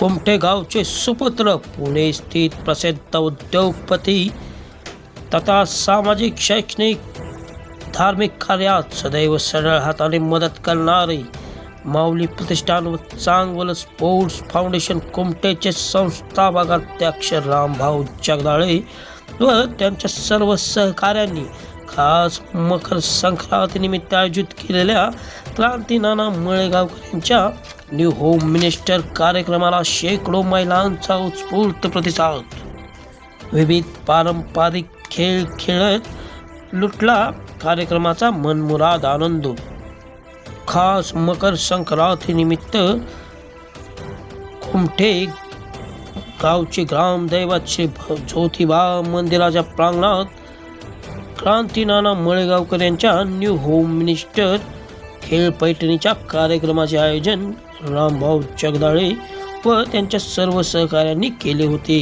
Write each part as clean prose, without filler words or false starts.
कुमठे गावचे सुपुत्र पुणे स्थित प्रसिद्ध उद्योगपती तथा सामाजिक शैक्षणिक धार्मिक कार्यात सदैव सरळ हाताने मदत करणारे माऊली प्रतिष्ठान व चांगवल स्पोर्ट्स फाउंडेशन कुमठेचे संस्थापक अध्यक्ष रामभाऊ जगदाळे व त्यांच्या सर्व सहकाऱ्यांनी खास मकर संक्रांतीनिमित्त आयोजित केलेल्या क्रांतीनाना मळेगावकरांच्या न्यू होम मिनिस्टर कार्यक्रमाला शेकडो महिलांचा उत्स्फूर्त प्रतिसाद. विविध पारंपरिक खेळ खेळत लुटला कार्यक्रमाचा मनमुराद आनंद. खास मकर संक्रांतीनिमित्त कुमठे गावचे ग्रामदैवत श्री ज्योतिबा मंदिराच्या प्रांगणात क्रांतीनाना मळेगावकर यांच्या न्यू होम मिनिस्टर खेळ पैठणीच्या कार्यक्रमाचे आयोजन रामभाऊ जगदाळे व त्यांच्या सर्व सहकाऱ्यांनी केले होते.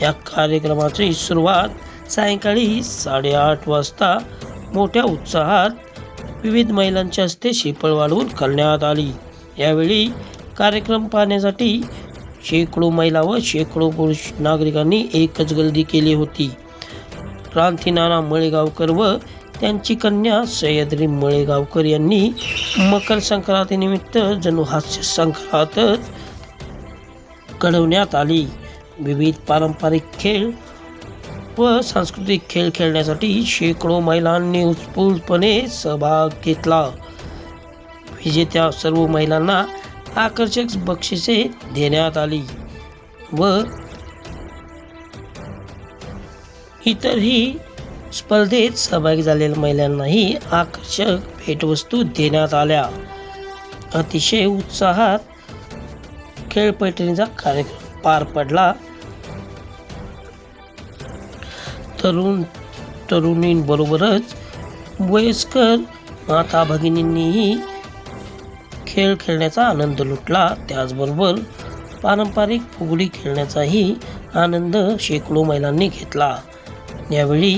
या कार्यक्रमाची सुरुवात सायंकाळी 8:30 वाजता मोठ्या उत्साहात विविध महिलांच्या हस्ते श्रीफळ वाढवून करण्यात आली. यावेळी कार्यक्रम पाहण्यासाठी शेकडो महिला व शेकडो पुरुष नागरिकांनी एकच गर्दी केली होती. क्रांतीनाना मळेगावकर व त्यांची कन्या सह्याद्री मळेगावकर यांनी मकर संक्रांतीनिमित्त जणू हास्य संक्रांतच घडवण्यात आली. विविध पारंपरिक खेळ व सांस्कृतिक खेळ खेळण्यासाठी शेकडो महिलांनी उत्स्फूर्तपणे सहभाग घेतला. विजेत्या सर्व महिलांना आकर्षक बक्षिसे देण्यात आली व इतरही स्पर्धेत सहभागी झालेल्या महिलांनाही आकर्षक भेटवस्तू देण्यात आल्या. अतिशय उत्साहात खेळ पैठणीचा कार्यक्रम पार पडला. तरुणींबरोबरच वयस्कर माता भगिनींनीही खेळ खेळण्याचा आनंद लुटला. त्याचबरोबर पारंपरिक फुगडी खेळण्याचाही आनंद शेकडो महिलांनी घेतला. यावेळी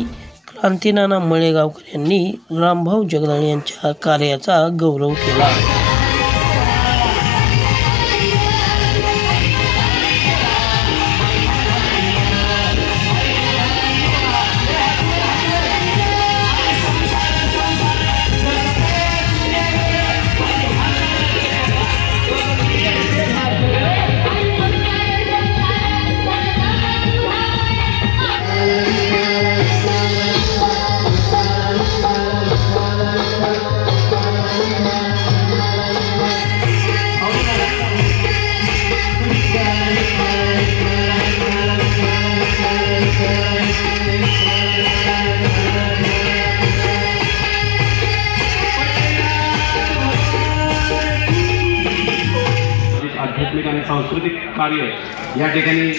क्रांतीनाना मळेगावकर यांनी रामभाऊ जगदाळे यांच्या कार्याचा गौरव केला. आध्यात्मिक आणि सांस्कृतिक कार्य या ठिकाणी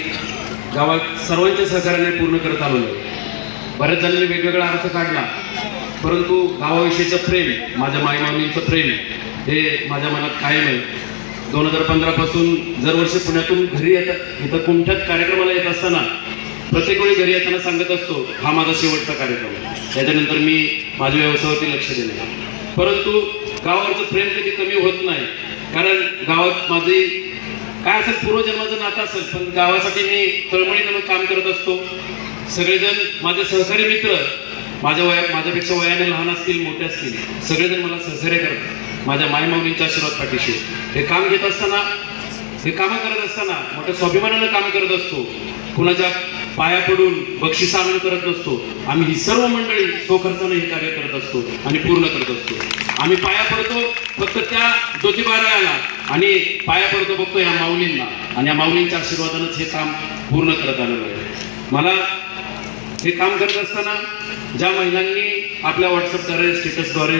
गावात सर्वांच्या सहकार्याने पूर्ण करत आलो. बऱ्याच जणांनी वेगवेगळा अर्थ काढला, परंतु गावाविषयीचं प्रेम, माझ्या माईमाऊलींचं प्रेम हे माझ्या मनात कायम आहे. 2015 पासून दरवर्षी पुण्यातून घरी येतात, इथं कुमठ्यात कार्यक्रमाला येत असताना प्रत्येक वेळी घरी येताना सांगत असतो, हा माझा शेवटचा कार्यक्रम, त्याच्यानंतर मी माझ्या व्यवसायावरती लक्ष देणे. परंतु गावावरचं प्रेम कधी कमी होत नाही, कारण गावात माझी काय असेल पूर्वजन्माचं नातं असेल, पण गावासाठी मी तळमळीनं काम करत असतो. सगळेजण माझे सहकारी मित्र माझ्यापेक्षा वयाने लहान असतील मोठे असतील सगळेजण मला सहकार्य करतात. माझ्या माईमाऊलींच्या आशीर्वाद पाठीशी हे काम घेत असताना, हे कामं करत असताना मोठ्या स्वाभिमानानं काम करत असतो. कुणाच्या पाया पडून बक्षीस आणून करत नसतो. आम्ही ही सर्व मंडळी स्वखर्चाने हे कार्य करत असतो आणि पूर्ण करत असतो. आम्ही पाया पडतो फक्त त्या ज्योतिबारायाला आणि पाया पडतो फक्त या माऊलींना, आणि या माऊलींच्या आशीर्वादानंच हे काम पूर्ण करत आलेलं आहे. मला हे काम करत असताना ज्या महिलांनी आपल्या व्हॉट्सअपद्वारे स्टेटसद्वारे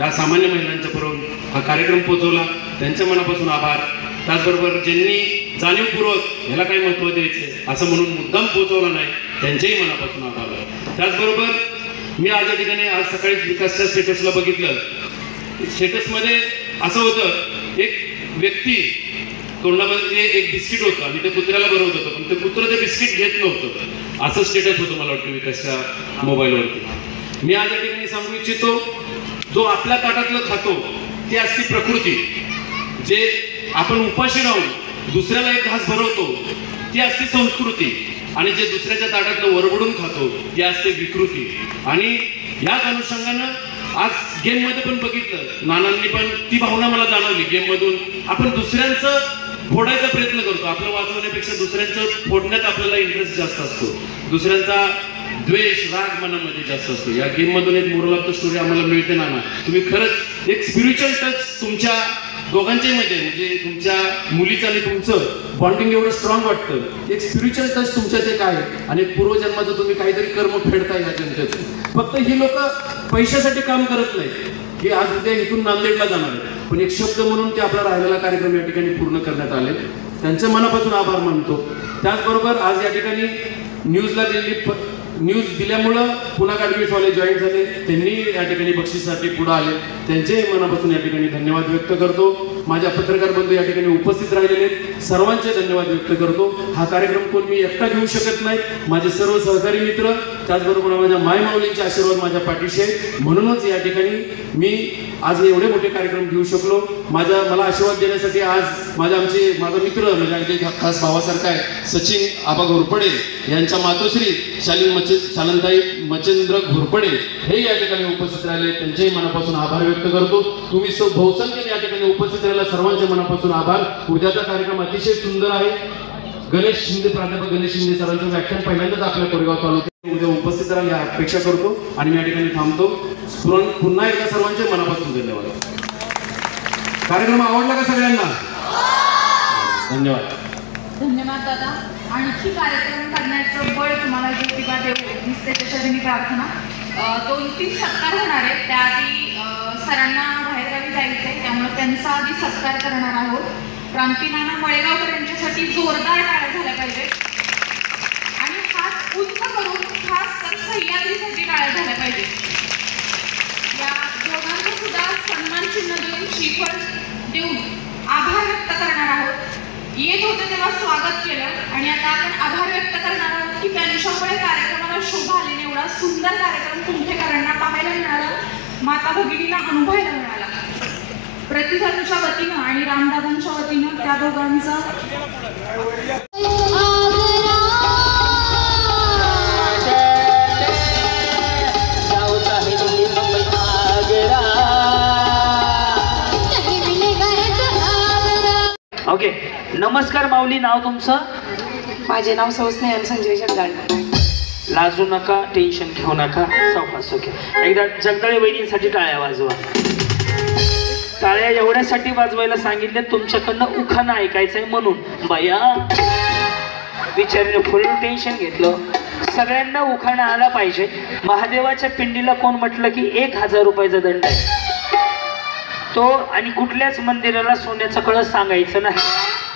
या सामान्य महिलांच्या बरोबर हा कार्यक्रम पोहोचवला त्यांच्या मनापासून आभार. त्याचबरोबर ज्यांनी जाणीवपूर्वक ह्याला काही महत्त्व द्यायचे असं म्हणून मुद्दाम पोहोचवलं नाही त्यांच्याही मनापासून आभार. त्याचबरोबर मी आज या ठिकाणी आज सकाळी विकासच्या स्टेटसला बघितलं, स्टेटसमध्ये असं होतं, एक व्यक्ती तोंडामध्ये एक बिस्किट होतं आणि ते कुत्र्याला भरवत होतं, पण ते कुत्रं ते बिस्किट घेत नव्हतं, असं स्टेटस होतं मला वाटतं विकासच्या मोबाईलवरती. मी आज या ठिकाणी सांगू इच्छितो, जो आपल्या ताटातलं खातो ती असती प्रकृती. जे आपण उपाशी राहून दुसऱ्याला एक घास भरवतो ती असते संस्कृती, आणि जे दुसऱ्याच्या ताटातलं वरबडून खातो ती असते विकृती. आणि याच अनुषंगानं आज गेम मध्ये पण बघितलं, नानांनी पण ती भावना मला जाणवली. गेम मधून आपण दुसऱ्यांचं फोडायचा प्रयत्न करतो, आपलं वाचवण्यापेक्षा दुसऱ्यांचं फोडण्यात आपल्याला इंटरेस्ट जास्त असतो, दुसऱ्यांचा द्वेष राग मनामध्ये जास्त असतो. या गेम मधून एक मोरल ऑफ द स्टोरी आम्हाला मिळते नाना. तुम्ही खरंच एक स्पिरिच्युअल टच तुमच्या दोघांच्या मध्ये, म्हणजे तुमच्या मुलीचं आणि तुमचं बॉन्डिंग एवढं स्ट्रॉंग वाटतं. एक स्पिरिच्युअल टच तुमच्यात एक आहे आणि पूर्वजन्माचं तुम्ही काहीतरी कर्म फेडताय या जनतेचं. फक्त ही लोक पैशासाठी काम करत नाही की आज उद्या इथून नांदेडला जाणार आहे, पण एक शब्द म्हणून ते आपला राहिलेला कार्यक्रम या ठिकाणी पूर्ण करण्यात आले. त्यांचे मनापासून आभार मानतो. त्याचबरोबर आज या ठिकाणी न्यूज दिल्यामुळं पुन्हा गाडगेशवाले जॉईन झाले, त्यांनी या ठिकाणी बक्षीसाठी पुढे आले, त्यांचे मनापासून या ठिकाणी धन्यवाद व्यक्त करतो. माझ्या पत्रकार बंधू या ठिकाणी उपस्थित राहिलेले सर्वांचे धन्यवाद व्यक्त करतो. हा कार्यक्रम कोण मी एकटा घेऊ शकत नाही, माझे सर्व सहकारी मित्र, त्याचबरोबर माझ्या मायमाऊलींचे आशीर्वाद माझ्या पाठीशी आहे. म्हणूनच या ठिकाणी मी आज एवढे मोठे कार्यक्रम घेऊ शकलो. मला आशीर्वाद देण्यासाठी आज माझा मित्र म्हणजे अगदी खास भावासारखा आहे सचिन आबा घोरपडे यांच्या मातोश्री शालनताई मच्छिंद्र घोरपडे हे या ठिकाणी उपस्थित राहिले, त्यांच्याही मनापासून आभार व्यक्त करतो. तुम्ही बहुसंख्येने या ठिकाणी उपस्थित राहिला, सर्वांच्या मनापासून आभार. उद्याचा कार्यक्रम अतिशय सुंदर आहे. प्राध्यापक गणेश शिंदे सरांचं व्याख्यान पहिल्यांदाच आपल्या कोरेगाव तालुक्यात उद्या उपस्थित राहायला अपेक्षा करतो आणि मी या ठिकाणी थांबतो. पुन्हा एकदा सर्वांचे मनापासून धन्यवाद. कार्यक्रम आवडला का सगळ्यांना? धन्यवाद. धन्यवाद दादा. आणखी कार्यक्रम करण्याचं बळ तुम्हाला ज्योतिबा देव दिसते त्याच्यासाठी प्रार्थना. 2-3 सत्कार होणार आहेत, त्याआधी सरांना बाहेरगावी जायचं आहे, त्यामुळे त्यांचा आधी सत्कार करणार आहोत. क्रांतीनाना मळेगावकर यांच्यासाठी जोरदार टाळ्या झाल्या पाहिजेत आणि हात उंच करून खास तर सह्याद्रीसाठी टाळ्या झाल्या पाहिजेत. या दोघांना सुद्धा सन्मान चिन्ह देऊन श्रीफळ देऊन आभार व्यक्त करणार आहोत. येत होते तेव्हा स्वागत केलं आणि आता आपण आभार व्यक्त करणार आहोत की त्यांच्यामुळे कार्यक्रमाला शोभा आलेला एवढा सुंदर कार्यक्रम कुंभेकरांना पाहायला मिळाला, माता भगिनींना अनुभवायला मिळाला. प्रतिधनच्या वतीनं आणि रामदादांच्या वतीनं त्या दोघांचं ओके. नमस्कार माऊली, नाव तुमचं? माझे नाव स्नेहल संजय जगदाळे. लाजू नका, टेन्शन घेऊ नका, सावकाश. ओके. एकदा जगदाळे वहिनींसाठी टाळ्या वाजवा. टाळ्या एवढ्यासाठी वाजवायला सांगितले तुमच्याकडनं उखाणं ऐकायचंय म्हणून. बाया बिचारीने फुल टेन्शन घेतलं. सगळ्यांना उखाणं आला पाहिजे. महादेवाच्या पिंडीला कोण म्हटलं की 1000 रुपयाचा दंड आहे तो, आणि कुठल्याच मंदिराला सोन्याचा कळस सांगायचं नाही.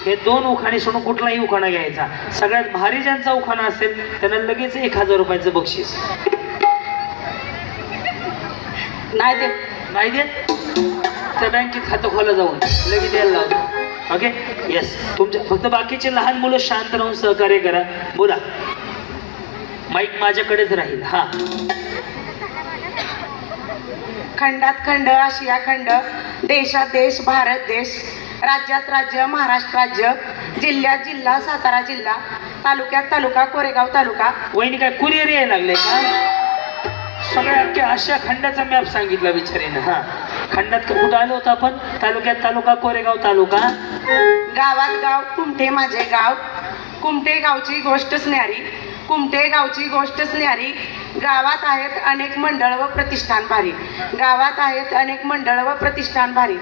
हे 2 उखाणे सोडून कुठलाही उखाणा घ्यायचा. सगळ्यात भारी ज्यांचा उखाणा असेल त्यांना लगेच 1000 रुपयाचं बक्षीस. नाही देत त्या बँकेत खातं खोला जाऊन लगेच द्यायला लावतो. ओके. येस. तुमच्या फक्त बाकीचे लहान मुलं शांत राहून सहकार्य करा. बोला, माईक माझ्याकडेच राहील. हा. खंडात खंड, आशिया खंड, देशात देश, भारत देश, राज्यात राज्य, महाराष्ट्र राज्य, जिल्ह्यात जिल्हा, सातारा जिल्हा, तालुक्यात तालुका, कोरेगाव तालुका. वहिनी काय कुरिअर यायला लागले का? सगळ्या अख्ख्या आशिया खंडाचा मॅप सांगितला बिचारीनं. हा. खंडात कुठं आलो होतो आपण? तालुक्यात तालुका, कोरेगाव तालुका. गावात गाव, कुमठे माझे गाव, कुमठे गावची गोष्टच न्यारी, कुमठे गावची गोष्टच न्यारी. गावात आहेत अनेक मंडळ व प्रतिष्ठान भारी, गावात आहेत अनेक मंडळ व प्रतिष्ठान भारी.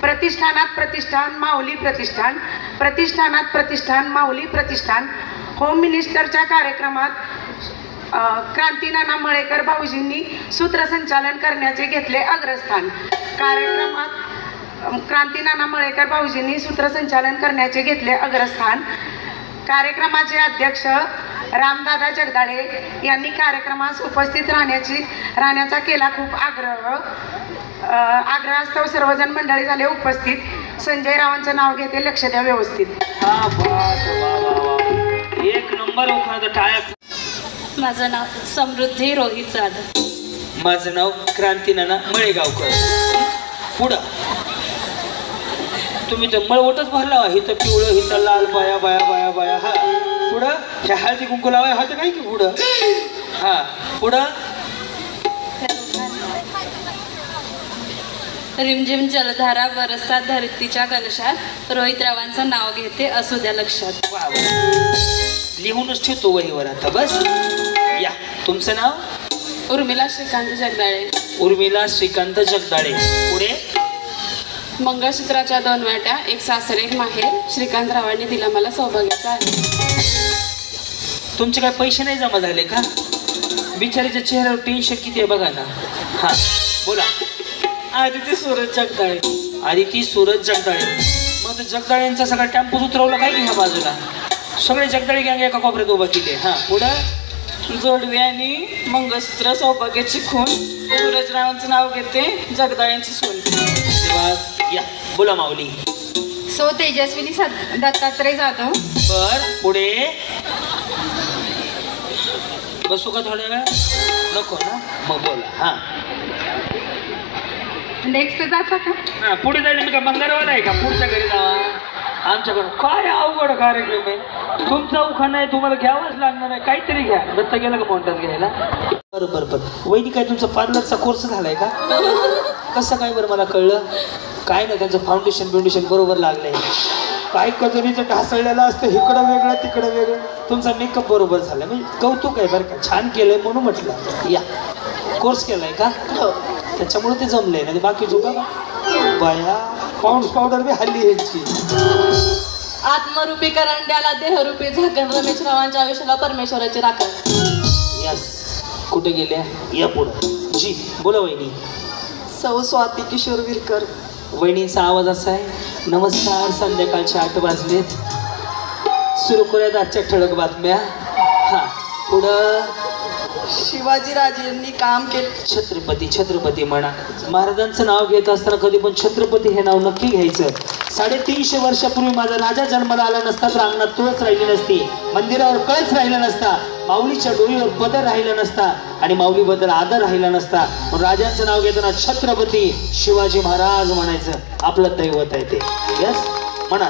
प्रतिष्ठानात प्रतिष्ठान, माऊली प्रतिष्ठान, प्रतिष्ठानात प्रतिष्ठान, माऊली प्रतिष्ठान. होम मिनिस्टरच्या कार्यक्रमात क्रांतीनाना मळेकर भाऊजींनी सूत्रसंचालन करण्याचे घेतले अग्रस्थान. कार्यक्रमात क्रांतीनाना मळेकर भाऊजींनी सूत्रसंचालन करण्याचे घेतले अग्रस्थान. कार्यक्रमाचे अध्यक्ष रामदादा जगदाळे यांनी कार्यक्रमास उपस्थित राहण्याचा केला खूप आग्रहास्तव सर्वजण मंडळी झाले उपस्थित. संजय रावांचं नाव घेते, लक्ष द्या व्यवस्थित. एक नंबर उखाणा. टाळ्या. माझं नाव समृद्धी रोहित जाधव. माझं नाव क्रांतीनाना मळेगावकर. पुढं. तुम्ही तर मळवटच भरला हिथं पिवळं हिथं लाल बाया बाया बाया बाया हा पुढं ह्या हळदी कुंकू लावाय हा काय की पुढं हा पुढं रिमझिम जलधारा बरसतात धरतीच्या कलशात रोहितरावांचं नाव घेते असू द्या लक्षात. वा वा. लिहूनच ठेवतो वहीवर आता बस. या तुमचं नाव? उर्मिला श्रीकांत जगदाळे. उर्मिला श्रीकांत जगदाळे. पुढे? मंगळसूत्राच्या 2 वाट्या, एक सासर एक माहेर, श्रीकांतरावांनी दिला मला सौभाग्याचा आहे. तुमचे काय पैसे नाही जमा झाले का? बिचारीच्या चेहऱ्यावर टेन्शन किती आहे बघा ना. हा बोला. आदिती सूरज जगदाळे. आदिती सूरज जगदाळे. मग जगदाळेंचा सगळा टेम्पो उतरवला काय की ह्या बाजूला? सगळे जगदाळे गँग एका कोपऱ्यात उभा केले. हा पुढं? जोडवी आणि मंगळसूत्र सौभाग्याची खून, सूरजरावांचं नाव घेते जगदाळ्यांची सून. धन्यवाद. या बोला माऊली. सो तेजस्विनी दत्तात्रय जाधव. बर पुढे? बसू का थोड्या वेळ? नको ना मग बोला. हा नेक्स्ट जाता का? हा पुढे जायला मी का बंगारवाला आहे का? पुढच्या घरी जावा. आमच्याकडं काय अवघड कार्यक्रम आहे. तुमचा उखाणा आहे तुम्हाला घ्यावाच लागणार आहे. काहीतरी घ्या. दत्ता गेला का मोठ्याच घ्यायला? बरं बरं बरं. वहिनी काय तुमचा पार्लरचा कोर्स झालाय का? कसं काय बरं मला कळलं? काय नाही त्यांचं फाउंडेशन बरोबर लागलंय. काय कजरीचं ढासळलेलं असतं इकडं वेगळं तिकडं वेगळं. तुमचा मेकअप बरोबर झाला म्हणजे कौतुक आहे बरं का. छान केलंय म्हणून म्हटलं. या कोर्स केलाय का? त्याच्यामुळे ते जमलंय ना. बाकी झोपा बाया पाऊंड्स पावडर बी हल्ली ह्याची. आत्मरूपी करंड्याला देहरूपी झाकण, रमेशरावांच्या आयुष्याला परमेश्वराची राखण. यस. कुठे गेल्या? या पुढं. जी बोला वहिनी. सौ स्वाती किशोर विरकर. वहिनीचा आवाज असा आहे. नमस्कार, संध्याकाळचे 8 वाजलेत. सुरू करूयात आजच्या ठळक बातम्या. हा पुढं? शिवाजीराजेंनी काम केले. छत्रपती म्हणा. महाराजांचं नाव घेत असताना कधी पण छत्रपती हे नाव नक्की घ्यायचं. 350 वर्षापूर्वी माझा राजा जन्माला आला नसता तर अंगणात तुळस राहिली नसती, मंदिरावर कळस राहिला नसता, माऊलीच्या डोळीवर पदर राहिला नसता आणि माऊलीबद्दल आदर राहिला नसता. पण राजांचं नाव घेताना छत्रपती शिवाजी महाराज म्हणायचं. आपलं दैवत आहे ते. यस म्हणा.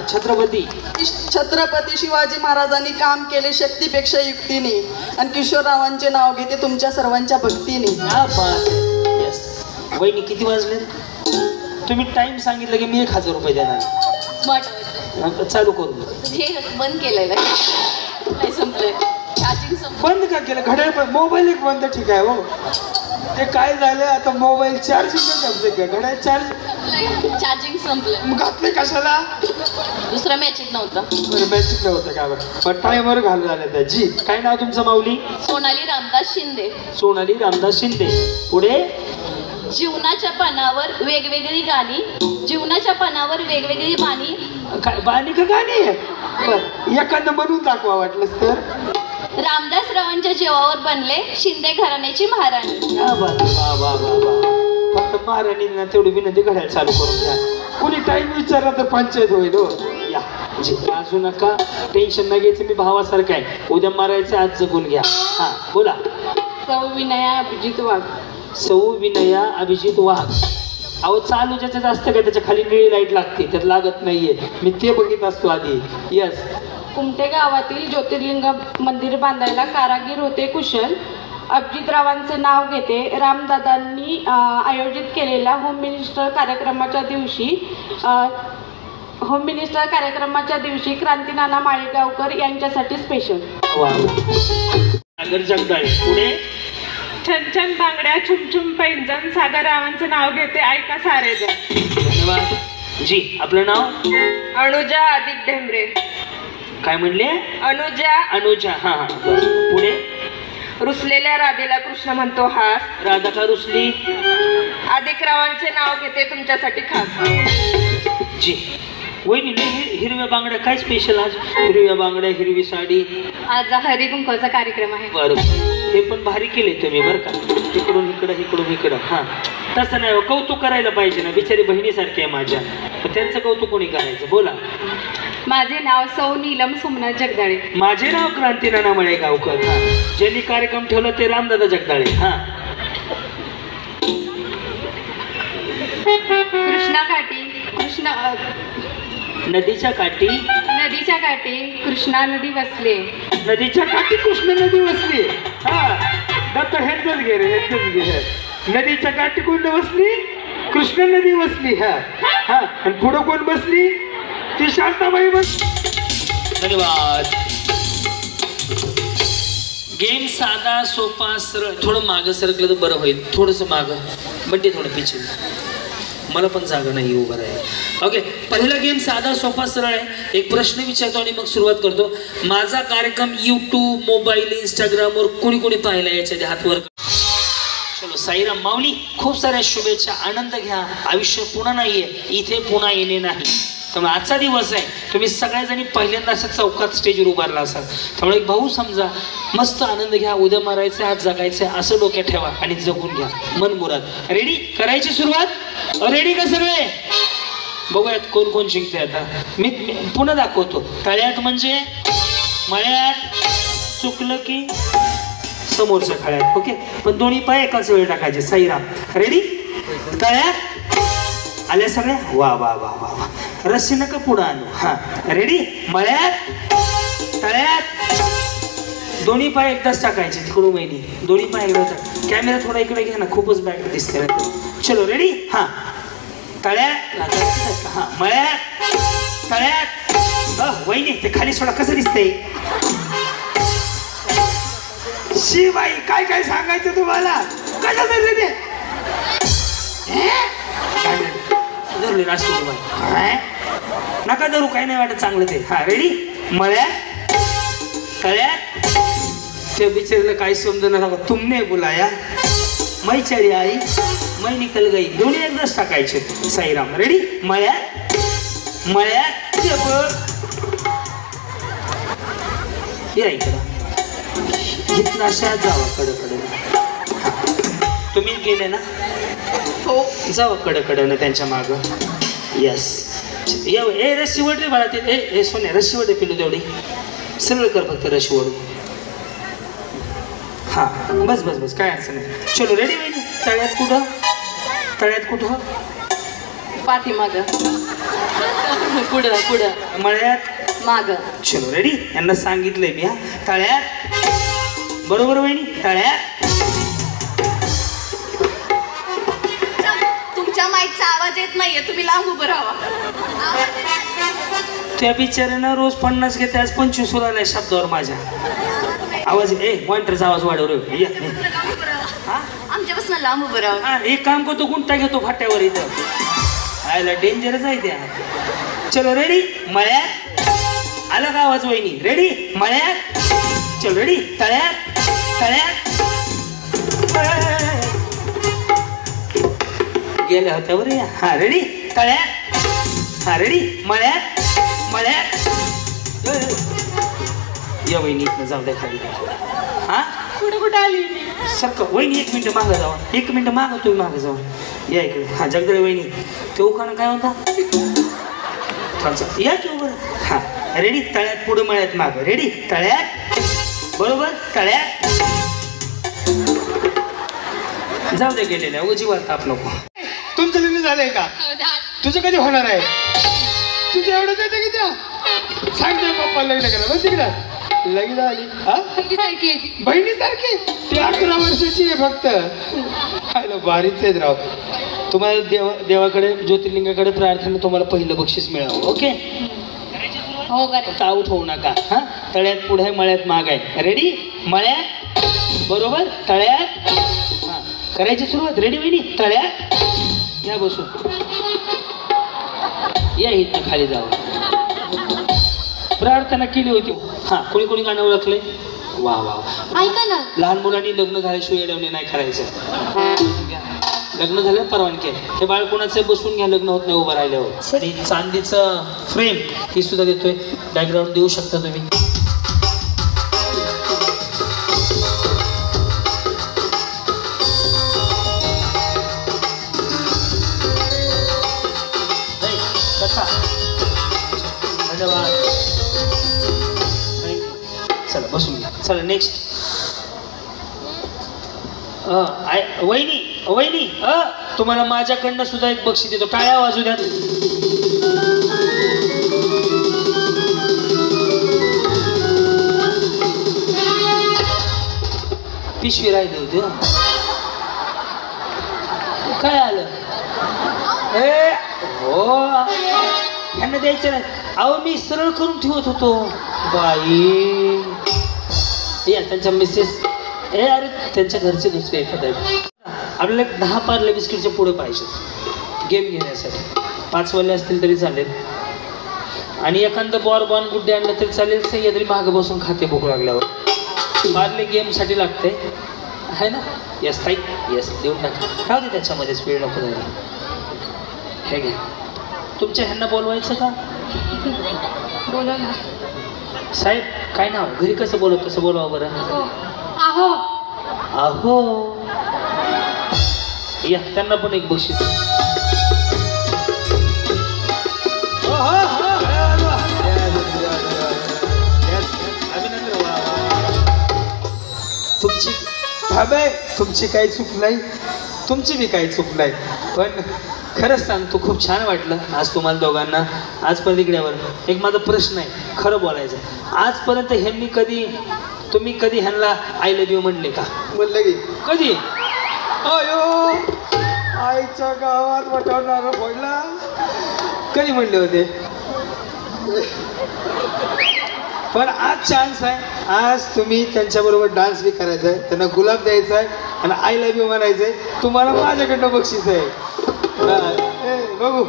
छत्रपती शिवाजी महाराजांनी काम केले शक्तीपेक्षा युक्तीने आणि किशोररावांचे नाव घेते तुमच्या सर्वांच्या भक्तीने. यस. वहिनी किती वाजले? तुम्ही टाइम सांगितलं की मी 1000 रुपये देणार. चालू करू. बंद केलेलं आहे. संपलंय. चार्जिंग बंद का केलं? घड्याळ पण मोबाईल एक बंद. ठीक आहे हो. ते काय झालं आता मोबाईल चार्जिंग का? घड्याळ चार्जिंग संपलं. मग घातले कशाला? दुसरा मॅचिंग नव्हता. मॅचिंग नव्हतं का? बरं पण टाइमवर घालून झालं त्या. जी काय नाव तुमचं माऊली? सोनाली रामदास शिंदे. सोनाली रामदास शिंदे. पुढे? जीवनाच्या पानावर वेगवेगळी गाणी, जीवनाच्या पानावर वेगवेगळी बाणी. काय बाणी का गाणी आहे? बरं एखादं म्हणून दाखवा वाटलंच तर. रामदासरावांच्या जीवावर बनले शिंदे घराण्याची महाराणी. फक्त महाराणींना तेवढी विनंती घड्याळ चालू करून घ्या. कुणी टाईम विचारला तर पंचायत होईल हो. या जी असू नका. टेन्शन न घ्यायचं. मी भावासारखं आहे. उद्या मारायचं आज जगून घ्या. हा बोला. सौ विनया अभिजित वाघ. सौ विनया अभिजित वाघ. अहो चालू ज्याच्यात असतं का त्याच्या खाली निळी लाईट लागते त्यात लागत नाहीये. मी ते बघित असतो आधी. यस. कुमटे गावातील ज्योतिर्लिंग मंदिर बांधायला कारागीर होते कुशल. अभिजितरावांचे नाव घेते. रामदादांनी आयोजित केलेल्या होम मिनिस्टर कार्यक्रमाच्या दिवशी क्रांतीनाना माळेगावकर यांच्यासाठी स्पेशल. जगदाळे. पुढे? छन छन बांगड्या छुमछुम पैंजण सागररावांचं नाव घेते ऐका सारेजण. धन्यवाद. जी आपलं नाव? अनुजा आदिक ढेंबरे. काय म्हणले? अनुजा. हा हा. पुढे? रुसलेल्या राधेला कृष्ण म्हणतो हास. राधा का रुसली? अधिकरावांचे नाव घेते तुमच्यासाठी खास. जी वहिनी हिरव्या बांगड्या काय स्पेशल आज? हिरव्या बांगड्या हिरवी साडी. आज हरिकुंकवाचा कार्यक्रम आहे. बरोबर. हे पण भारी केले तुम्ही बरं का. इकडून इकडं. हा तसं नाही. कौतुक करायला पाहिजे ना. बिचारी बहिणीसारखी आहे माझ्या. पण त्यांचं कौतुक कोणी करायचं? बोला. माझे नाव सौ नीलम सोमनाथ जगदाळे. माझे नाव क्रांतीनाना मळेगावकर. हा ज्यांनी कार्यक्रम ठेवला ते रामदादा जगदाळे. हा कृष्णा घाटी. नदीच्या काठी कृष्णा नदी वसले. नदीच्या काठी कृष्ण नदी वसली. हा दत्त हेच घे रे, हेच घे. नदीच्या काठी कोण बसली? कृष्ण नदी बसली. हा हा आणि पुढं कोण बसली? ती शांताबाई बस. धन्यवाद. गेम साधा सोपा सरळ. थोडं मागं सरकलं तर बरं होईल. थोडंसं मागं बड्डे, थोडं पिछे. मला पण जागा नाही उभं राहील. ओके, पहिला गेम साधा सोपा सरळ आहे. एक प्रश्न विचारतो आणि मग सुरुवात करतो. माझा कार्यक्रम यूट्यूब, मोबाईल, इंस्टाग्रामवर कोणी कोणी पाहिला याच्या हातवर. चलो साईराम माऊली, खूप साऱ्या शुभेच्छा. आनंद घ्या. आयुष्य पुन्हा नाहीये, इथे पुन्हा येणे नाही. त्यामुळे आजचा दिवस आहे. तुम्ही सगळ्याजणी पहिल्यांदा असं चौकात स्टेजवर उभारला असाल. त्यामुळे एक भाऊ समजा, मस्त आनंद घ्या. उद्या मारायचं, आज जगायचं असं डोक्यात ठेवा आणि जगून घ्या मन मुराद. रेडी? करायची सुरुवात? रेडी का सगळे? बघूयात कोण कोण जिंकते आता. मी पुन्हा दाखवतो. तळ्यात म्हणजे मळ्यात, चुकलं की समोरच्या खळ्यात. ओके, पण दोन्ही पाय एकाच वेळ टाकायचे. साईराम रेडी? तळ्यात आल्या सगळ्या? वा वा वा वा वा. रस्सी नका पुढं आणू. हा रेडी? मळ्यात, तळ्यात, दोन्ही पाय एकदाच टाकायचे. तिकडून वहिनी दोन्ही पाय एकदाच. कॅमेरा थोडा इकडे घ्या ना, खूपच बॅक दिसते. चलो रेडी? हा तळ्यात, हा मळ्यात, तळ्यात. वहिनी ते खाली सोडा. कसं दिसतंय? शिवाई काय काय सांगायचं तुम्हाला? कशा धरले ते? धरले राष्ट्रपती नका धरू, काही नाही वाटत, चांगलं ते. हा रेडी? मळ्यात, तळ्यात. त्या बिचारीला काही समजणार. तुमने बुलाया, मै चली आई, मै निकल गई. दोन्ही एकदाच टाकायचे. साईराम रेडी? मळ्यात, मळ्यात. या इकडं इथं अशा जावा कडकडं. तुम्ही गेले ना? हो, जावा कडकडं त्यांच्या मागं. यस. ए रस्सी वड रे बाळा. ते ए सोन्या रस्सी वड पिलू तेवढी. सरळ कर फक्त रस्सी वडू. हा बस बस बस, काय अडचण नाही. चलो रेडी वहिनी? तळ्यात कुठं? तळ्यात कुठं? पाठीमाग. पुढं पुढं. मळ्यात माग. चलो रेडी? यांना सांगितलंय मी. हा तळ्यात. बरोबर वहिनी? तळ्यात. तुमच्या माईकचा आवाज येत नाहीये, तुम्ही लांब उभं राहा. त्या बिचाऱ्यानं रोज 50 घेते, आज 25 आलाय शब्दावर माझ्या. आवाज मॉनिटरचा आवाज वाढव रे. आमच्यापासून लांब उभं राहा. एक काम करतो, गुंटा घेतो फाट्यावर. इथं आयला डेंजरच आहे त्या. चलो रेडी? मळ्यात. आला का आवाज वहिनी? रेडी? मळ्यात. चलो रेडी? तळ्यात, तळ्यात. गेल्या होत्या बरं या. हा रेडी? तळ्यात. हा रेडी? मळ्यात, मळ्यात. या वहिनी इथनं जाऊ द्या खाली. हा कुठं कुठं आली? सर वहिनी 1 मिनिट मागं जावा. 1 मिनिट मागं, तुम्ही मागं जावा. या इकडे. हा जगदळे वहिनी, ते उखाणं काय होता? या की उभं. हा रेडी? तळ्यात, पुढं मळ्यात, मागं. रेडी? तळ्यात. बरोबर? तळ्यात. जाऊ द्या गेलेल्या उजीवर ताप नको. तुमचं लग्न झालंय का? तुझं कधी होणार आहे? तुझं एवढंच येतं की त्या? सांगते पप्पा लग्न करा. बस तिकडं लगीन आली. हा बहिणीसारखी. ती 11 वर्षाची आहे फक्त. खायला भारीच आहेत राव. तुम्हाला देवाकडे, ज्योतिर्लिंगाकडे प्रार्थना, तुम्हाला पहिलं बक्षीस मिळावं. ओके? हो का? आऊट होऊ नका. हा तळ्यात पुढे, मळ्यात माग आहे. रेडी? मळ्यात. बरोबर? तळ्यात. हा करायची सुरुवात. रेडी वहिनी? तळ्यात. या बसून. या इथं खाली जावं. प्रार्थना केली होती. हा कोणी कोणी गाणं ओळखलंय? वा वा. ऐका ना, लहान मुलांनी लग्न झाल्याशिवाय येडवणे नाही करायचं. लग्न झालं परवानगी आहे. हे बाळ कोणाचं बसून घ्या, लग्न होत नाही उभं राहिल्यावर. आणि चांदीचं फ्रेम ही सुद्धा देतोय. बॅकग्राऊंड देऊ शकता तुम्ही. धन्यवाद. चला बसून घ्या. चला नेक्स्ट. वहिनी वहिनी तुम्हाला माझ्याकडनं सुद्धा एक बक्षीस देतो. टाळ्या वाजू द्या. पिशवी राहिली होती हो. काय आलं ए हो ह्यांना द्यायचं नाही. अहो मी सरळ करून ठेवत होतो. बाई या त्यांच्या मिसेस ए अरे त्यांच्या घरचे दुसरे एखाद्या आपल्याला 10 पार्ले बिस्किटचे पुढे पाहिजे गेम घेण्यासाठी. 5 वाले असतील तरी चालेल आणि एखादं बॉन गुड्डे आणलं तरी चालेल. सह्याद्री मागं बसून खाते भूक लागल्यावर. पार्ले गेमसाठी लागते आहे ना. यस ताई यस देऊन टाका. राहू दे त्याच्यामध्ये स्पीड नको द्यायला. हे घ्या. तुमच्या ह्यांना बोलवायचं का? बोला ना साहेब काय नाव घरी कसं बोलव तसं बोलवा बरं. आहो अहो या त्यांना पण एक बक्षीस. तुमची थांबे तुमची काही चूक नाही तुमची बी काही चूक नाही. पण खरंच सांगतो खूप छान वाटलं आज तुम्हाला दोघांना. आजपर्यंत इकड्यावर एक माझा प्रश्न आहे खरं बोलायचं. आजपर्यंत ह्यांनी तुम्ही कधी ह्यांना आय लव्ह यू म्हणले का? म्हणलं की कधी? अयो आईच्या गावात वटवणारा फोडला. कधी म्हणले होते? पण आज चान्स आहे. आज तुम्ही त्यांच्याबरोबर डान्स बी करायचा आहे, त्यांना गुलाब द्यायचा आहे आणि आय लव्ह यू म्हणायचं आहे. तुम्हाला माझ्याकडनं बक्षीस आहे. बघू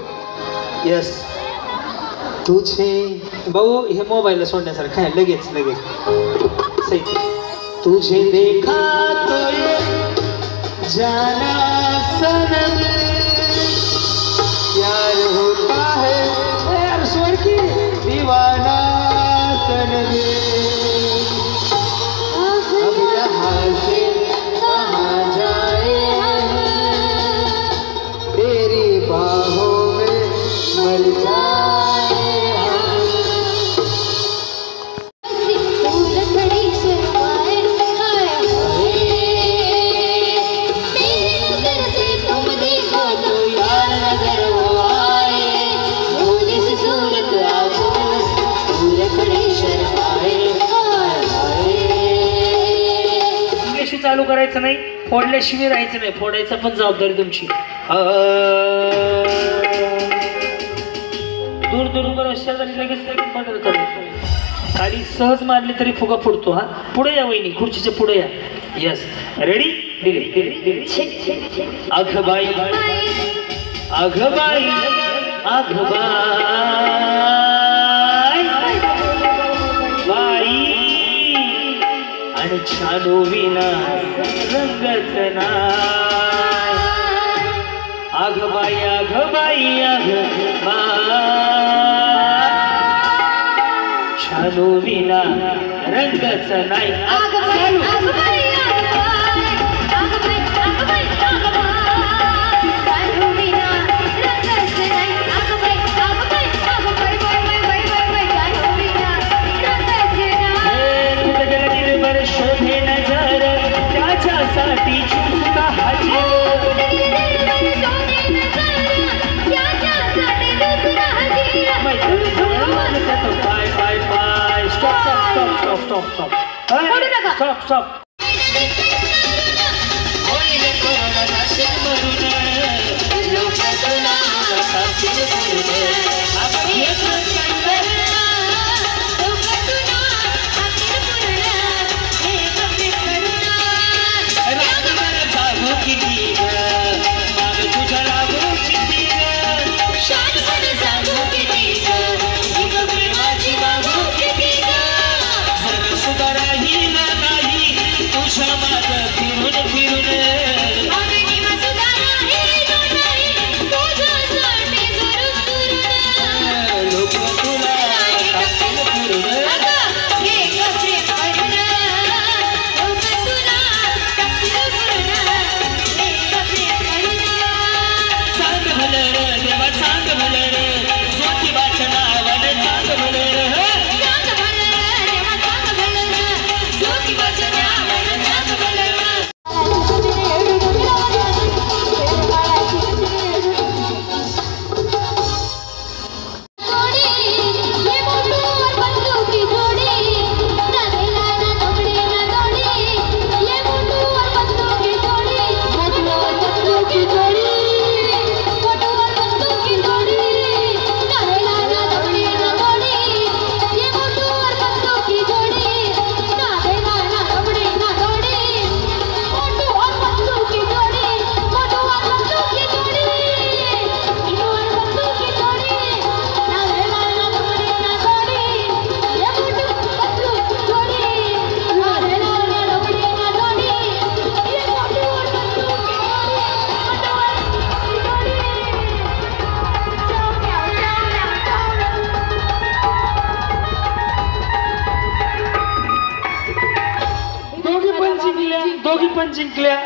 यस तुझे भाऊ हे मोबाईलला सोडण्यासारखं आहे. लगेच सही. तुझे देखा तो ये जाना सनम प्यार होता है यार स्वर की दीवाना सनम अब यहाँ से कहाँ जाए तेरी बाहों में मर जाए. चालू करायचं नाही, फोडल्याशिवाय राहायचं नाही. फोडायचं पण जबाबदारी तुमची. दूर दूर शेजारी लगेच बदल करू. खाली सहज मारली तरी फुगा फुटतो. हा पुढे या वहिनी खुर्चीच्या पुढे या. Yes ready. अघबाई अघबाई अघबाई बाई आणि छानो विना रंगच नाय. अघबाई अघबाई अघबाई छानो विना रंगच नाही. शोधे नजर त्याच्यासाठी चुका हजेर. पाय पाय पाय stop stop stop stop stop stop stop. तुझ्या माग दोघी पण जिंकल्या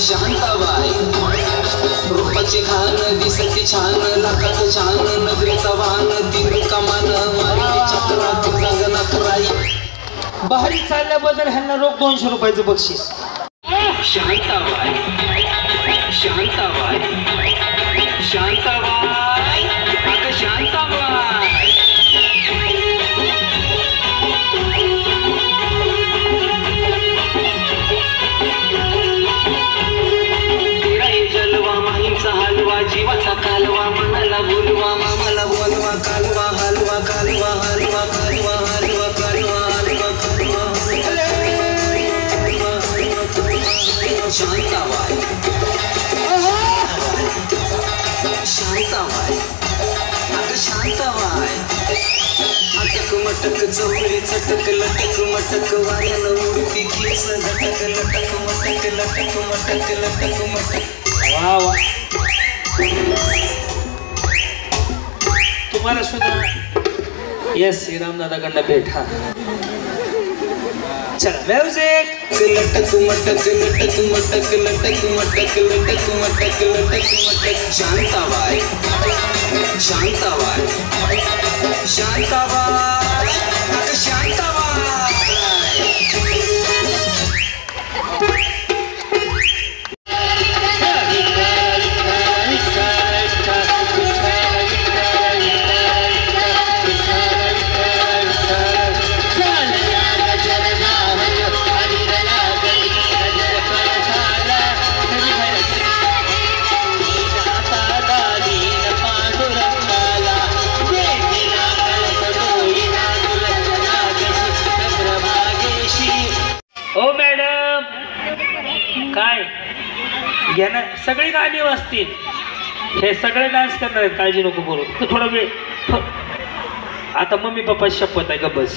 शांताबाई रूपाची खान दिसती छान लाखात छान नजरेचा वाहन तीन कमान मारी चक्रा गगनात राई बाहेर चालल्याबद्दल ह्यांना रोख 200 रुपयाचं बक्षीस. शांताबाई अगं शांताबाई जीवाचा कालवा मनाला बोलवा मामाला बोलवा कालवा हलवा कालवा हलवा कालवा हलवा कालवा हलवा कालवा शांताबाई अगं शांताबाई अटक मटक चवळी चटक लटक मटक वाऱ्यानं उडती केस झटक लटक मटक लटक मटक लटक मटक. वा वा. तुम्हाला सुद्धा येस श्रीरामदादाकडनं भेट. हा चला म्युझिक. लटक मटक लटक मटक लटक मटक लटक मटक लटक मटक शांताबाई अगं शांताबाई. ओ मॅडम काय यानं सगळी गाणी वाजतील, हे सगळे डान्स करणार आहेत, काळजी नको करू. थोडा वेळ आता मम्मी पप्पा शपथ आहे. गबस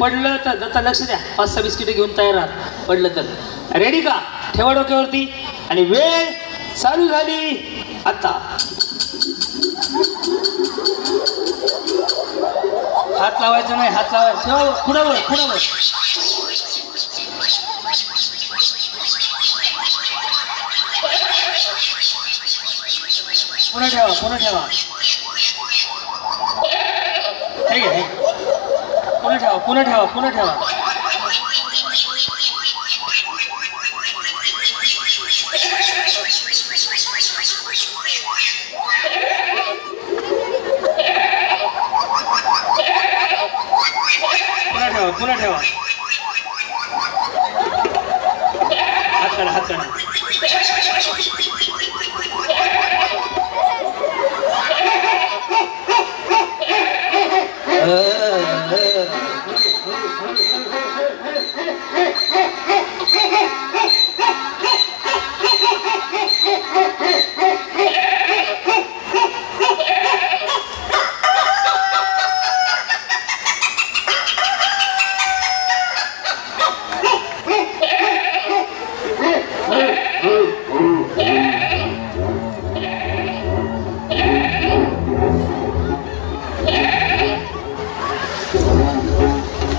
पडलं तर आता लक्ष द्या. 5-6 बिस्किट घेऊन तयार राहा. पडलं तर रेडी का? ठेवा डोक्यावरती आणि वेळ चालू झाली आता. हात लावायचा नाही, हात लावायचा. ठेवा पुढावर पुढावर. पुन्हा ठेवा पुन्हा ठेवा. हे घे पुन्हा ठेवा पुन्हा ठेवा पुन्हा ठेवा. पुन्हा ठेवा. हात काढा हात काढा.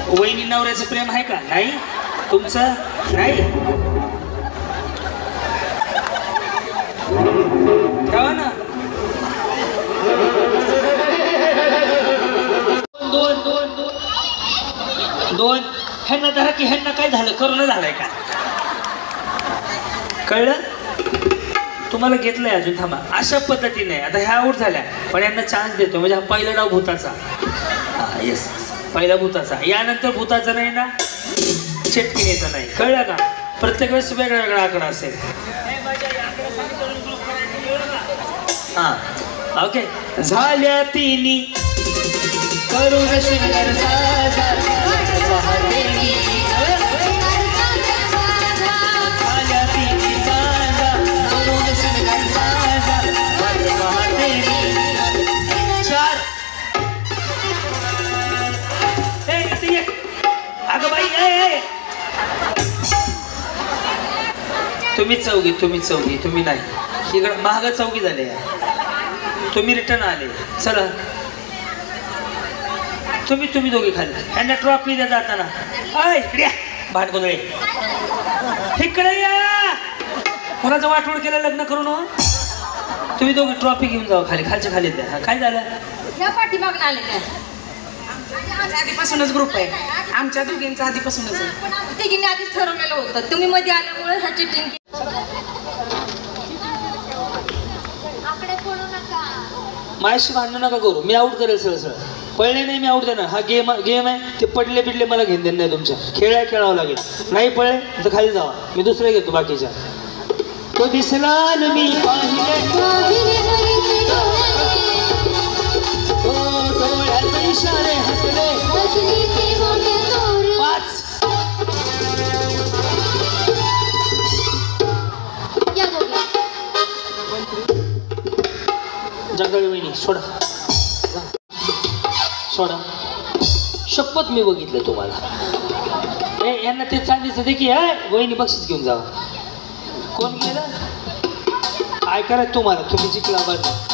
वहिनी नवऱ्याचं प्रेम आहे का? नाही. तुमचं नाही. ठेवा ना. दोन ह्यांना धरा की ह्यांना काय झालं? करोना झालाय का? कळलं? तुम्हाला घेतलंय अजून, थांबा. अशा पद्धतीने आता ह्या आऊट झाल्या, पण यांना चान्स देतो. म्हणजे हा पहिला डाव भूताचा. हा येस, पहिला भूताचा. यानंतर भूताचा नाही ना, चेटकिणीचा नाही. कळलं का? प्रत्येक वेळेस वेगळा वेगळा आकडा असेल. हा ओके. झाल्या तिनी करून शृंगार साजा, झाल्या तिनी साजा, करून शृंगार साजा, चार. अगं बाई, तुम्ही चौघी, तुम्ही नाही. इकडं महाग चौघी झाले, तुम्ही रिटर्न आले. चला तुम्ही दोघे खाली. यांना ट्रॉफी द्या जाताना. भांडगोंधळे इकडे या. कोणाचं वाटोळ केलं लग्न करून? तुम्ही दोघे ट्रॉफी घेऊन जाऊ खाली, खालच्या खाली द्या. काय झालं? या पाठीमागून आले काय? आधीपासूनच ग्रुप आहे आमच्या दोघींचा, आधीपासूनच आहे. तिघींनी आधीच ठरवलेलं होतं. तुम्ही मध्ये आल्यामुळे ह्या चिटिंग. माझ्याशी भांडणं नका करू. मी आऊट करेल सरळ. पळले नाही मी आऊट देणार. हा गेम आहे. ते पडले पिडले मला घेऊन देणार नाही. तुमच्या खेळावं लागेल. नाही पळले तर खाली जावा, मी दुसरे घेतो बाकीच्या. तो दिसला न मी इशारे हसले. 5 जगदाळी वहिनी सोडा. शपथ मी बघितलं तुम्हाला. यांना ते चांदीचं दे की वहिनी बक्षीस घेऊन जावा. कोण गेलं? काय करायचं तुम्हाला? तुम्ही जिंकला बरं.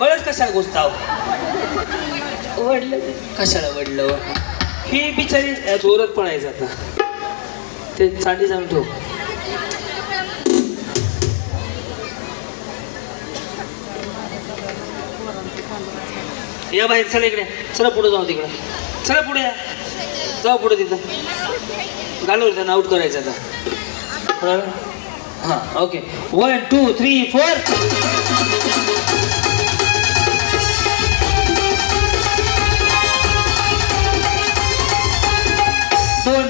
बळच कशाला घुसताव? वडलं कशाला वडलं? ही बिचारी जोरात पळायचं. आता ते चांदी जाऊन ठेव. या बाहेर. चला इकडे, चला पुढे जाऊ. तिकडे चला पुढे या. जाऊ पुढे. तिथं घालून त्यांना आऊट करायचं आता. हां ओके. 1 2 3 4.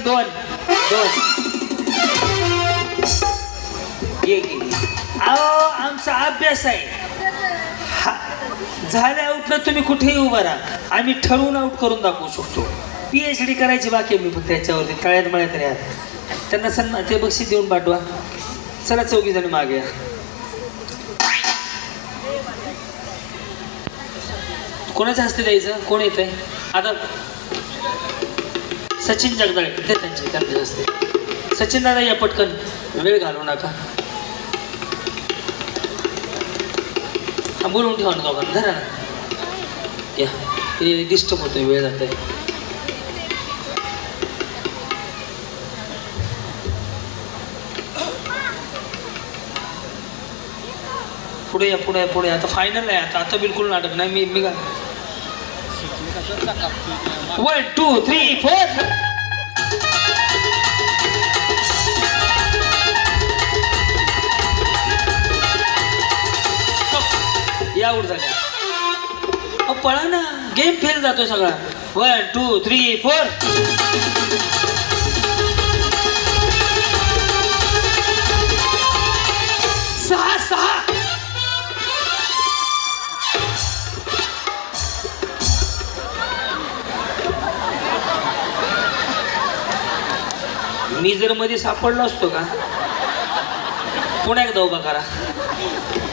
दोन. अहो आमचा अभ्यास आहे. झाल्या आऊट ना तुम्ही कुठेही उभा राहा. आम्ही ठरवून आऊट करून दाखवू शकतो. PhD करायची बाकी आहे मी फक्त त्याच्यावरती. तळ्यात मळ्यात राहा. त्यांना सन्मान ते बक्षीस देऊन पाठवा. चला 4 जण मागे या. कोणाच्या हस्ते द्यायचं? कोण येत आहे आता? सचिन जगदाळे ते त्यांच्या हस्ते. सचिन दादा या पटकन, वेळ घालू नका. बोलून ठेवा ना दोघांना. धरा ना या. हे डिस्टर्ब होतोय, वेळ जात आहे. पुढे आता फायनल आहे. आता बिलकुल नाटक नाही. मी 1 2 3 4. या आऊट झाल्या. पळा ना, गेम फेल जातो सगळा. 1 2 3 4. 6. मी जर मध्ये सापडलो असतो का? पुन्हा एकदा उभा करा.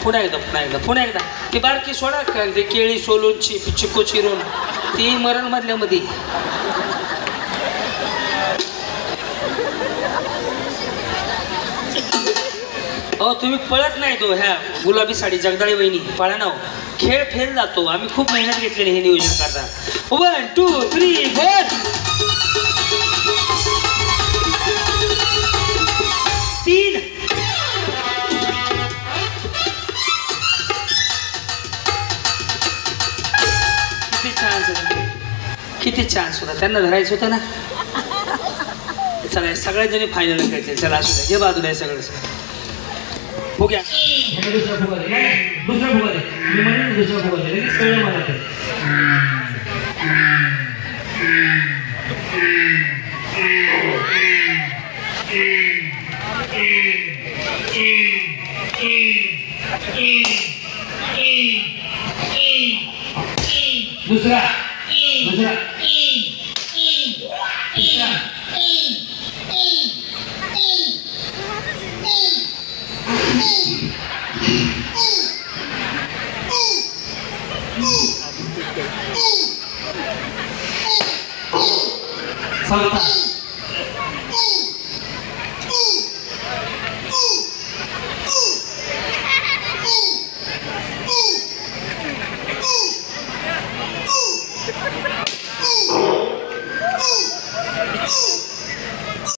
पुन्हा एकदा. ती बारकी सोडा का? ते केळी सोलून चिको चिरून ती मरण मधल्या मध्ये. अहो तुम्ही पळत नाही तो. ह्या गुलाबी साडी जगदाळी वहिनी पळा ना. खेळ फेल जातो. आम्ही खूप मेहनत घेतलेली हे नियोजन करता. 1 2 3 4. किती चान्स होता, त्यांना धरायचं होतं ना. चला सगळ्यात जणी फायनल खेळतील. चला असू द्या, हे बाजूला आहे सगळं. फुग्या दुसरा फुगा दे, दुसरा फुगा दे. मी म्हणेन दुसरा फुगा दे, लगेच कळलं मला ते. दुसरा दुसरा तिसरा चौथा